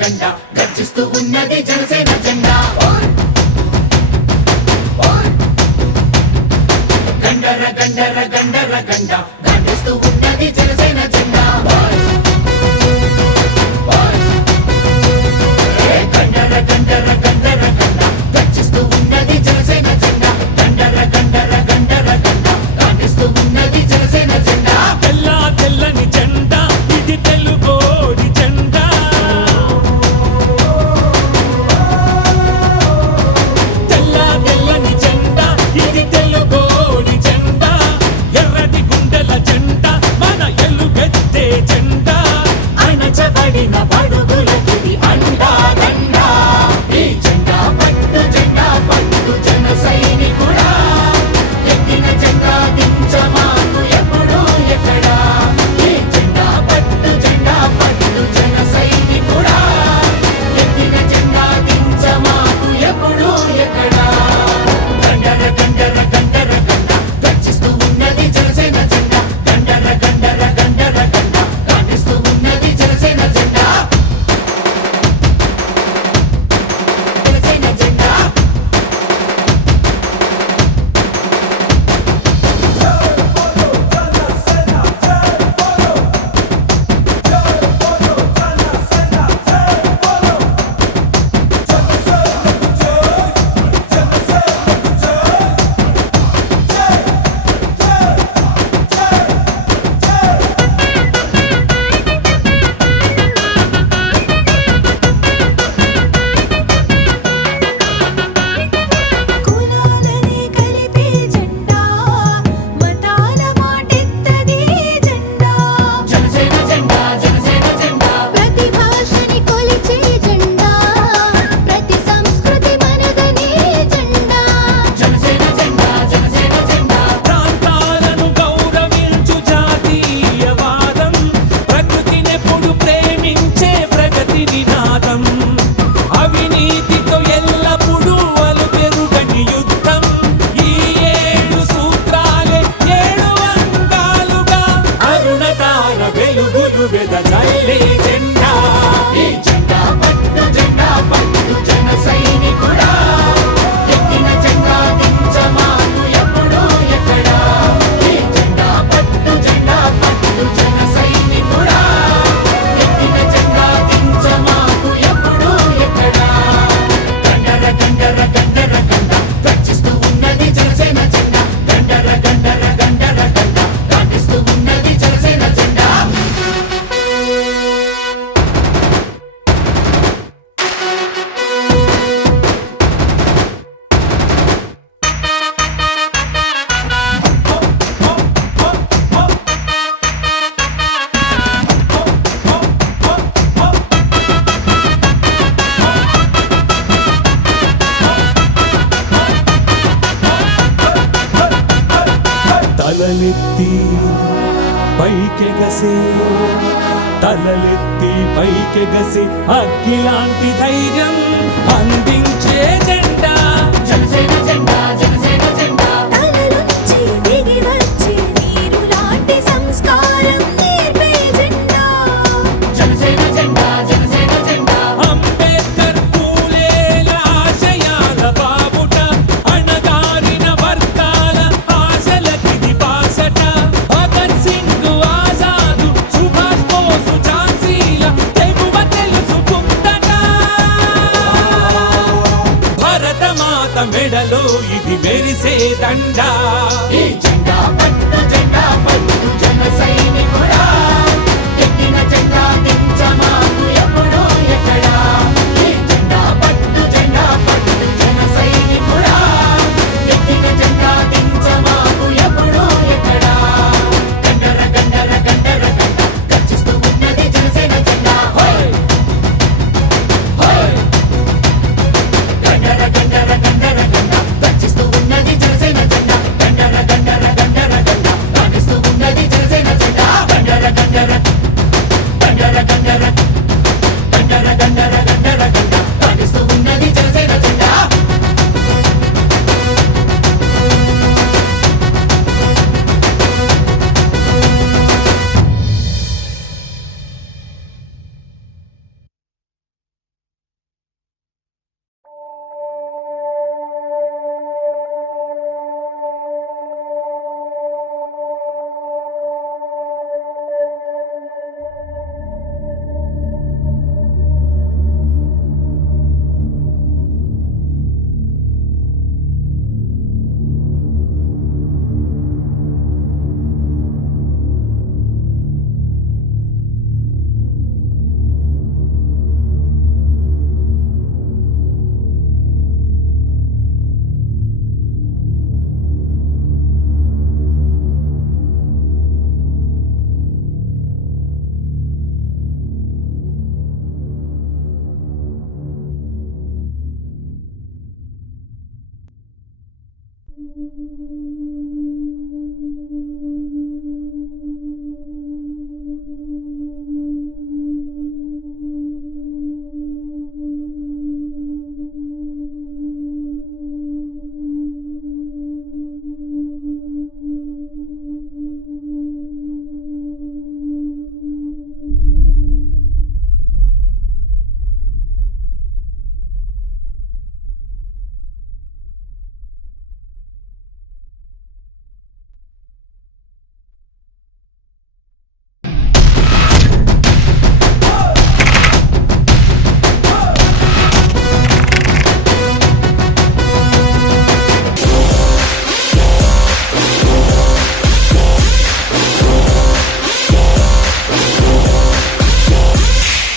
గండ గర్జిస్తూ ఉన్నది జనసేన జెండా గండర గండర గండర గండ గర్జిస్తూ ఉన్నది జనసేన జెండా గండర గండర గండర గండ గర్జిస్తూ ఉన్నది జనసేన జెండా గండర గండర గండర గండ గర్జిస్తూ ఉన్నది జనసేన జెండా తెల్ల తెల్లని జెండా ఇది తెలుగోడి జెండా తెల్ల తెల్లని జెండా ఇది తెలుగోడి జెండా ఎర్రటి గుండెల జెండా మన ఎలుగెత్తే జెండా అణచబడిన బడుగులకిది అండా దండా ఈ జెండా పట్టు జన సైనికుడా ఎత్తిన జెండా దించమాకు ఎప్పుడు ఎక్కడా ఈ జెండా పట్టు జన సైనికుడా ఎత్తిన జెండా దించమాకు ఎప్పుడు ఎక్కడా గండర గండర గండర గండ గర్జిస్తూ ఉన్నది జనసేన జెండా గండర గండర గండర గండ గాండిస్తూ ఉన్నది జనసేన జెండా జనసేన జెండా కులాలని కలిపే జెండా మతాల మాటెత్తది జెండా జనసేన జెండా జనసేన జెండా ప్రతి భాషని కొలిచే జెండా ప్రతి సంస్కృతి మనదనే జెండా జనసేన జెండా జనసేన జెండా ప్రాంతాలను గౌరవించు జాతీయవాదం ప్రకృతినెప్పుడు ప్రేమించే ప్రగతి నినాదం అవినీతితో ఎల్లప్పుడూ అలుపెరుగని యుద్ధం ఈ 7 సూత్రాలే 7 అంగాలుగా అరుణతార వెలుగులు వెదజల్లే జెండా ఈ జెండా పట్టు జన సైనికుడా ఎత్తిన జెండా దించమాకు ఎప్పుడు ఎక్కడా ఈ జెండా పట్టు జన సైనికుడా ఎత్తిన జెండా దించమాకు ఎప్పుడు ఎక్కడా గండర గండర గండర గండ గర్జిస్తూ ఉన్నది జనసేన జెండా గండర గండర గండర గండ గాండిస్తూ ఉన్నది జనసేన జెండా తలలెత్తి పైకెగసే తలలెత్తి పైకెగసే అగ్గిలాంటి ధైర్యం అందించే జెండా జనసేన జెండా జనసేన జెండా తలలుంచి దిగి వచ్చే నీరు లాంటి సంస్కారం నేర్పే జెండా జనసేన జెండా జనసేన జెండా అంబేద్కర్ పూలేల ఆశయాల బాబుట అణగారిన వర్గాల ఆశలకిది బాసట భగత్ సింగ్ ఆజాదు సుభాష్ బోసు ఝాన్సీల తెగువ తెలుసుకుందట భరతమాత మెడలో ఇది మెరిసే దండా ఈ